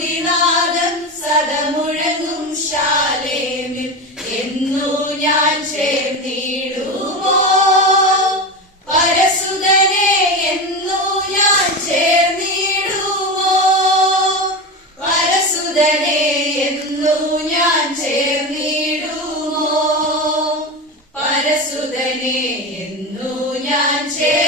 സ്തുതിനാദം സദമുഴങ്ങും ശാലേമിൽ എന്നു ഞാൻ ചേർന്നിടുമോ? പരസുതനെ എന്നു ഞാൻ ചേർന്നിടുമോ? പരസുതനെ എന്നു ഞാൻ ചേർന്നിടുമോ? പരസുതനെ എന്നു ഞാൻ ചേർ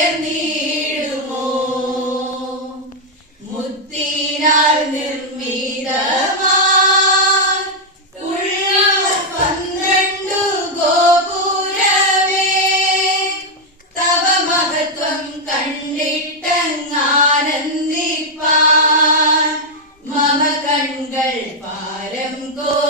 Dois.